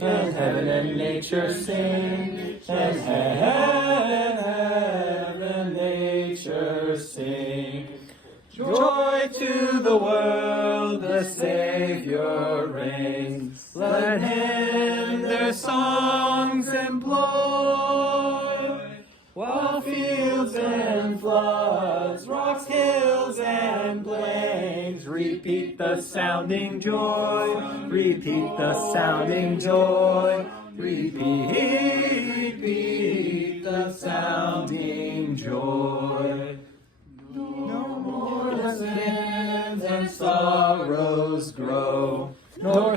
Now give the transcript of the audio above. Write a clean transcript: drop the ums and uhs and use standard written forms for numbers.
and heaven and nature sing, and heaven and nature sing. Joy to the world, the Savior reigns. Let him their songs employ, while fields and floods, rocks, hills, and plains repeat the sounding joy, repeat the sounding joy, repeat the sounding joy. No more sins and sorrows grow, nor